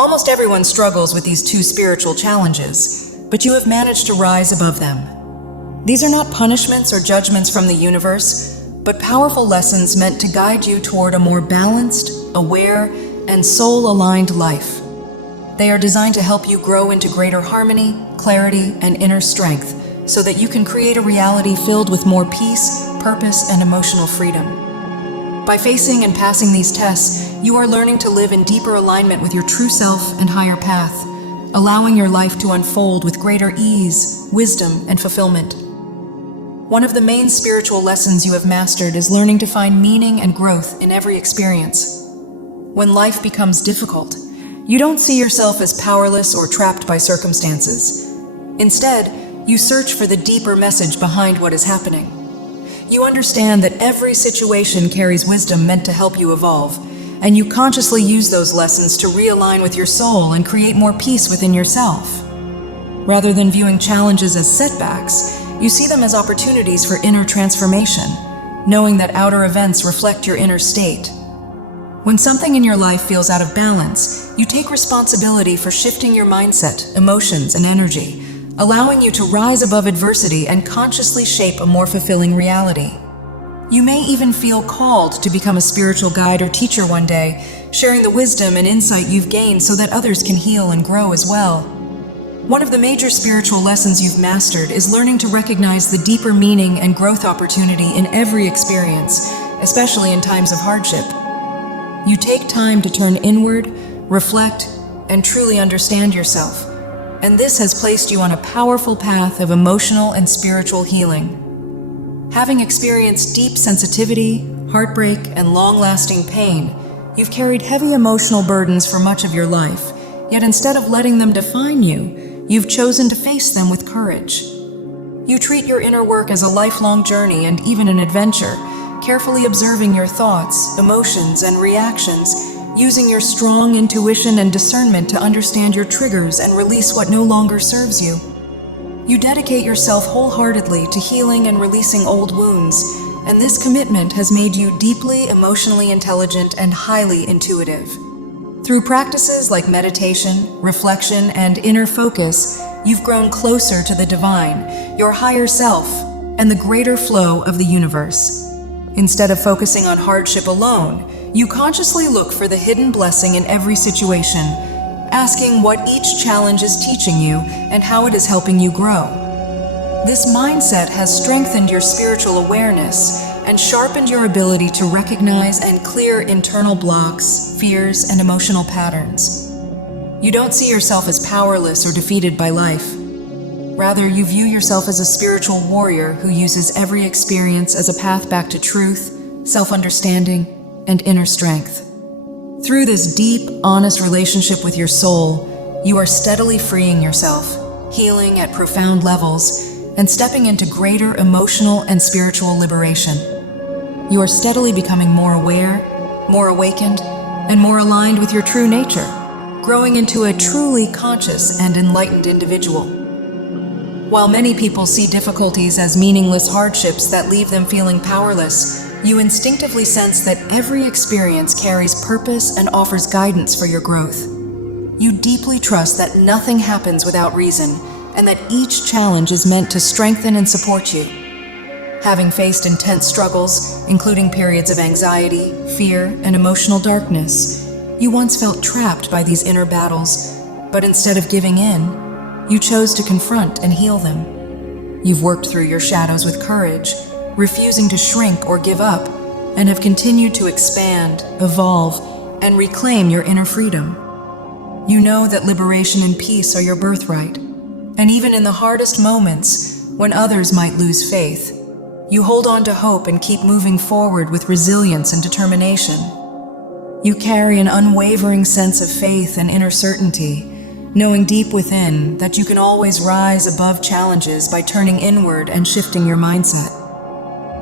Almost everyone struggles with these two spiritual challenges, but you have managed to rise above them. These are not punishments or judgments from the universe, but powerful lessons meant to guide you toward a more balanced, aware, and soul-aligned life. They are designed to help you grow into greater harmony, clarity, and inner strength, so that you can create a reality filled with more peace, purpose, and emotional freedom. By facing and passing these tests, you are learning to live in deeper alignment with your true self and higher path, allowing your life to unfold with greater ease, wisdom, and fulfillment. One of the main spiritual lessons you have mastered is learning to find meaning and growth in every experience. When life becomes difficult, you don't see yourself as powerless or trapped by circumstances. Instead, you search for the deeper message behind what is happening. You understand that every situation carries wisdom meant to help you evolve, and you consciously use those lessons to realign with your soul and create more peace within yourself. Rather than viewing challenges as setbacks, you see them as opportunities for inner transformation, knowing that outer events reflect your inner state. When something in your life feels out of balance, you take responsibility for shifting your mindset, emotions, and energy, allowing you to rise above adversity and consciously shape a more fulfilling reality. You may even feel called to become a spiritual guide or teacher one day, sharing the wisdom and insight you've gained so that others can heal and grow as well. One of the major spiritual lessons you've mastered is learning to recognize the deeper meaning and growth opportunity in every experience, especially in times of hardship. You take time to turn inward, reflect, and truly understand yourself. And this has placed you on a powerful path of emotional and spiritual healing. Having experienced deep sensitivity, heartbreak, and long-lasting pain, you've carried heavy emotional burdens for much of your life, yet instead of letting them define you, you've chosen to face them with courage. You treat your inner work as a lifelong journey and even an adventure, carefully observing your thoughts, emotions, and reactions, using your strong intuition and discernment to understand your triggers and release what no longer serves you. You dedicate yourself wholeheartedly to healing and releasing old wounds, and this commitment has made you deeply emotionally intelligent and highly intuitive. Through practices like meditation, reflection, and inner focus, you've grown closer to the divine, your higher self, and the greater flow of the universe. Instead of focusing on hardship alone, you consciously look for the hidden blessing in every situation, asking what each challenge is teaching you and how it is helping you grow. This mindset has strengthened your spiritual awareness and sharpened your ability to recognize and clear internal blocks, fears, and emotional patterns. You don't see yourself as powerless or defeated by life. Rather, you view yourself as a spiritual warrior who uses every experience as a path back to truth, self-understanding, and inner strength. Through this deep, honest relationship with your soul, you are steadily freeing yourself, healing at profound levels, and stepping into greater emotional and spiritual liberation. You are steadily becoming more aware, more awakened, and more aligned with your true nature, growing into a truly conscious and enlightened individual. While many people see difficulties as meaningless hardships that leave them feeling powerless, you instinctively sense that every experience carries purpose and offers guidance for your growth. You deeply trust that nothing happens without reason, and that each challenge is meant to strengthen and support you. Having faced intense struggles, including periods of anxiety, fear, and emotional darkness, you once felt trapped by these inner battles, but instead of giving in, you chose to confront and heal them. You've worked through your shadows with courage, refusing to shrink or give up, and have continued to expand, evolve, and reclaim your inner freedom. You know that liberation and peace are your birthright, and even in the hardest moments, when others might lose faith, you hold on to hope and keep moving forward with resilience and determination. You carry an unwavering sense of faith and inner certainty, knowing deep within that you can always rise above challenges by turning inward and shifting your mindset.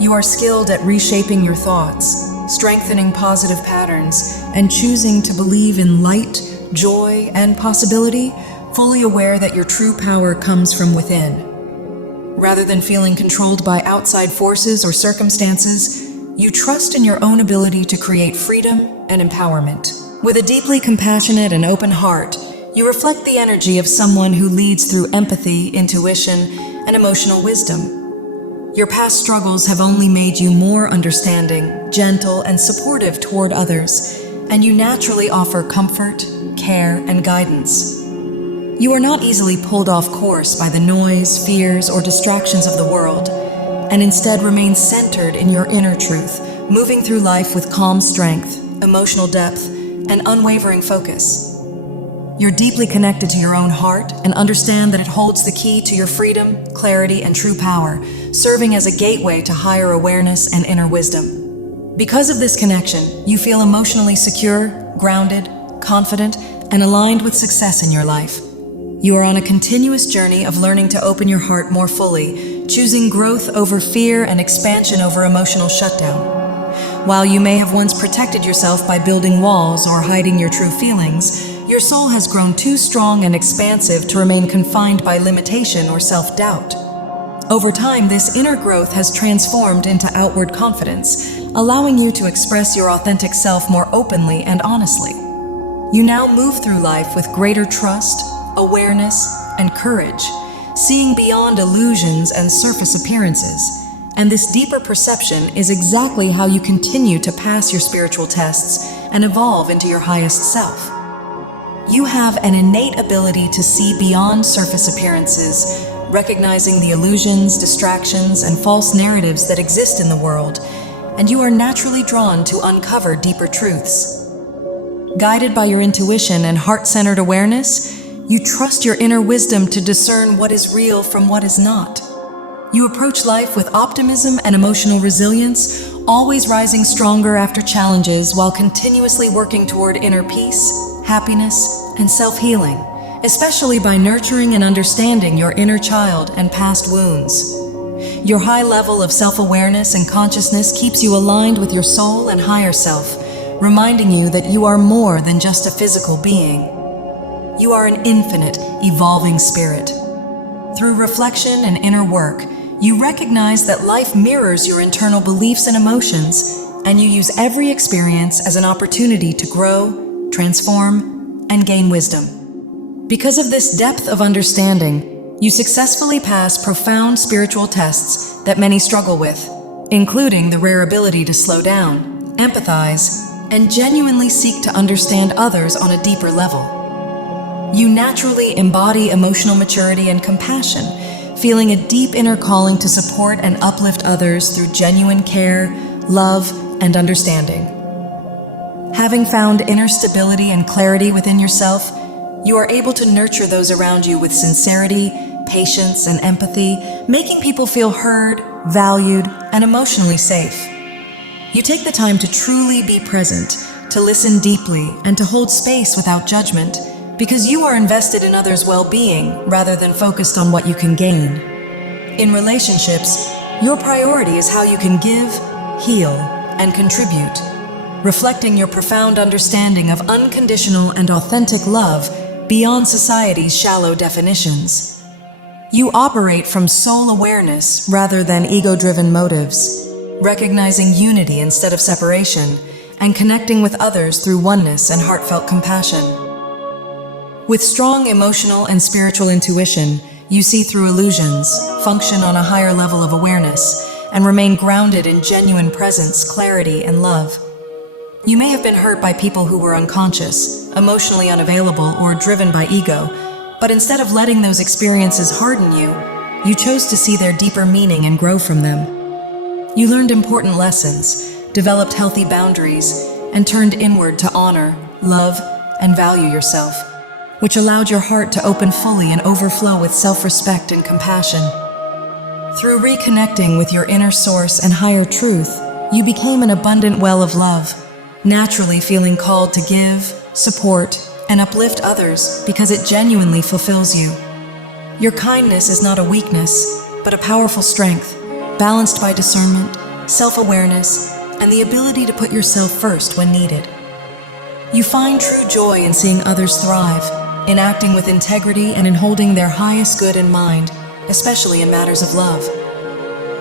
You are skilled at reshaping your thoughts, strengthening positive patterns, and choosing to believe in light, joy, and possibility, fully aware that your true power comes from within. Rather than feeling controlled by outside forces or circumstances, you trust in your own ability to create freedom and empowerment. With a deeply compassionate and open heart, you reflect the energy of someone who leads through empathy, intuition, and emotional wisdom. Your past struggles have only made you more understanding, gentle, and supportive toward others, and you naturally offer comfort, care, and guidance. You are not easily pulled off course by the noise, fears, or distractions of the world, and instead remain centered in your inner truth, moving through life with calm strength, emotional depth, and unwavering focus. You're deeply connected to your own heart and understand that it holds the key to your freedom, clarity, and true power, serving as a gateway to higher awareness and inner wisdom. Because of this connection, you feel emotionally secure, grounded, confident, and aligned with success in your life. You are on a continuous journey of learning to open your heart more fully, choosing growth over fear and expansion over emotional shutdown. While you may have once protected yourself by building walls or hiding your true feelings, your soul has grown too strong and expansive to remain confined by limitation or self-doubt. Over time, this inner growth has transformed into outward confidence, allowing you to express your authentic self more openly and honestly. You now move through life with greater trust, awareness, and courage, seeing beyond illusions and surface appearances. And this deeper perception is exactly how you continue to pass your spiritual tests and evolve into your highest self. You have an innate ability to see beyond surface appearances, recognizing the illusions, distractions, and false narratives that exist in the world, and you are naturally drawn to uncover deeper truths. Guided by your intuition and heart-centered awareness, you trust your inner wisdom to discern what is real from what is not. You approach life with optimism and emotional resilience, always rising stronger after challenges while continuously working toward inner peace, happiness, and self-healing, especially by nurturing and understanding your inner child and past wounds. Your high level of self-awareness and consciousness keeps you aligned with your soul and higher self, reminding you that you are more than just a physical being. You are an infinite, evolving spirit. Through reflection and inner work, you recognize that life mirrors your internal beliefs and emotions, and you use every experience as an opportunity to grow, transform, and gain wisdom. Because of this depth of understanding, you successfully pass profound spiritual tests that many struggle with, including the rare ability to slow down, empathize, and genuinely seek to understand others on a deeper level. You naturally embody emotional maturity and compassion, feeling a deep inner calling to support and uplift others through genuine care, love, and understanding. Having found inner stability and clarity within yourself, you are able to nurture those around you with sincerity, patience, and empathy, making people feel heard, valued, and emotionally safe. You take the time to truly be present, to listen deeply, and to hold space without judgment, because you are invested in others' well-being rather than focused on what you can gain. In relationships, your priority is how you can give, heal, and contribute, reflecting your profound understanding of unconditional and authentic love beyond society's shallow definitions. You operate from soul awareness rather than ego-driven motives, recognizing unity instead of separation, and connecting with others through oneness and heartfelt compassion. With strong emotional and spiritual intuition, you see through illusions, function on a higher level of awareness, and remain grounded in genuine presence, clarity, and love. You may have been hurt by people who were unconscious, emotionally unavailable, or driven by ego, but instead of letting those experiences harden you, you chose to see their deeper meaning and grow from them. You learned important lessons, developed healthy boundaries, and turned inward to honor, love, and value yourself, which allowed your heart to open fully and overflow with self-respect and compassion. Through reconnecting with your inner source and higher truth, you became an abundant well of love, naturally feeling called to give, support, and uplift others because it genuinely fulfills you. Your kindness is not a weakness, but a powerful strength, balanced by discernment, self-awareness, and the ability to put yourself first when needed. You find true joy in seeing others thrive, in acting with integrity, and in holding their highest good in mind, especially in matters of love.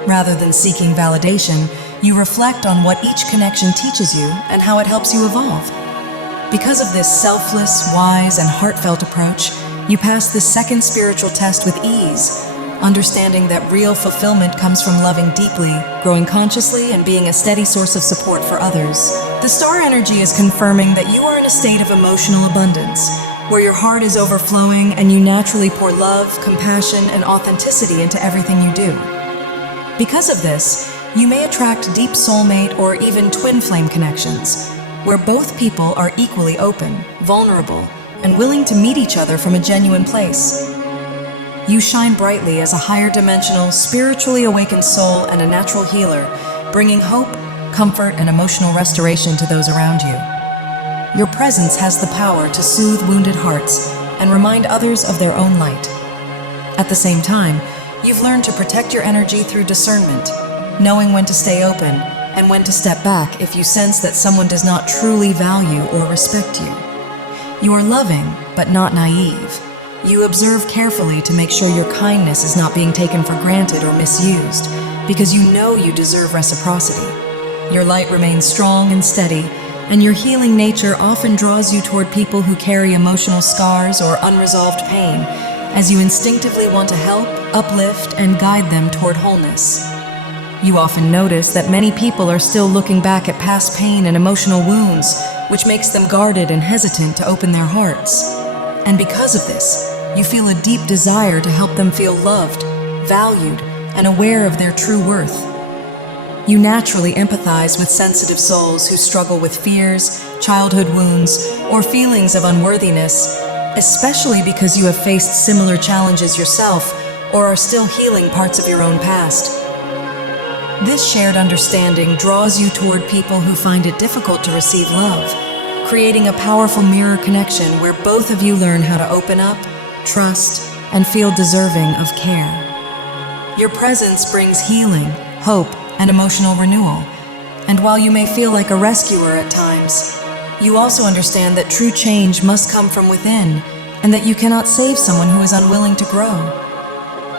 Rather than seeking validation, you reflect on what each connection teaches you and how it helps you evolve. Because of this selfless, wise, and heartfelt approach, you pass the second spiritual test with ease, understanding that real fulfillment comes from loving deeply, growing consciously, and being a steady source of support for others. The star energy is confirming that you are in a state of emotional abundance, where your heart is overflowing and you naturally pour love, compassion, and authenticity into everything you do. Because of this, you may attract deep soulmate or even twin flame connections, where both people are equally open, vulnerable, and willing to meet each other from a genuine place. You shine brightly as a higher dimensional, spiritually awakened soul and a natural healer, bringing hope, comfort, and emotional restoration to those around you. Your presence has the power to soothe wounded hearts and remind others of their own light. At the same time, you've learned to protect your energy through discernment, knowing when to stay open and when to step back if you sense that someone does not truly value or respect you. You are loving, but not naive. You observe carefully to make sure your kindness is not being taken for granted or misused, because you know you deserve reciprocity. Your light remains strong and steady, and your healing nature often draws you toward people who carry emotional scars or unresolved pain, as you instinctively want to help, uplift, and guide them toward wholeness. You often notice that many people are still looking back at past pain and emotional wounds, which makes them guarded and hesitant to open their hearts. And because of this, you feel a deep desire to help them feel loved, valued, and aware of their true worth. You naturally empathize with sensitive souls who struggle with fears, childhood wounds, or feelings of unworthiness, especially because you have faced similar challenges yourself or are still healing parts of your own past. This shared understanding draws you toward people who find it difficult to receive love, creating a powerful mirror connection where both of you learn how to open up, trust, and feel deserving of care. Your presence brings healing, hope, and emotional renewal, and while you may feel like a rescuer at times, you also understand that true change must come from within, and that you cannot save someone who is unwilling to grow.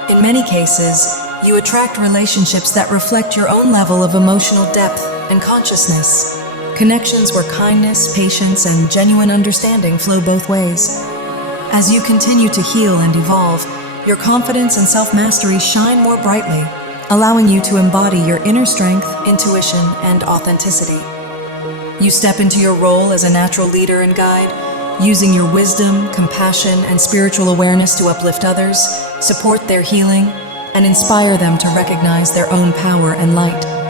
In many cases, you attract relationships that reflect your own level of emotional depth and consciousness. Connections where kindness, patience, and genuine understanding flow both ways. As you continue to heal and evolve, your confidence and self-mastery shine more brightly, allowing you to embody your inner strength, intuition, and authenticity. You step into your role as a natural leader and guide, using your wisdom, compassion, and spiritual awareness to uplift others, support their healing, and inspire them to recognize their own power and light.